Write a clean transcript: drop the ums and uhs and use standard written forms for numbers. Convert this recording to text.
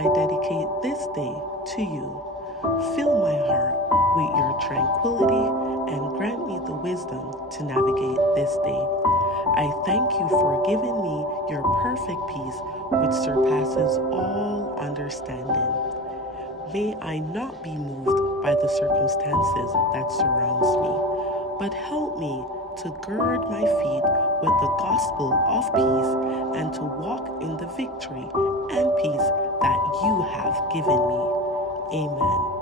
I dedicate this day to you. Fill my heart with your tranquility and grant me the wisdom to navigate this day. I thank you for giving me your perfect peace which surpasses all understanding. May I not be moved by the circumstances that surrounds me, but help me to gird my feet with the gospel of peace and to walk in the victory and peace that you have given me. Amen.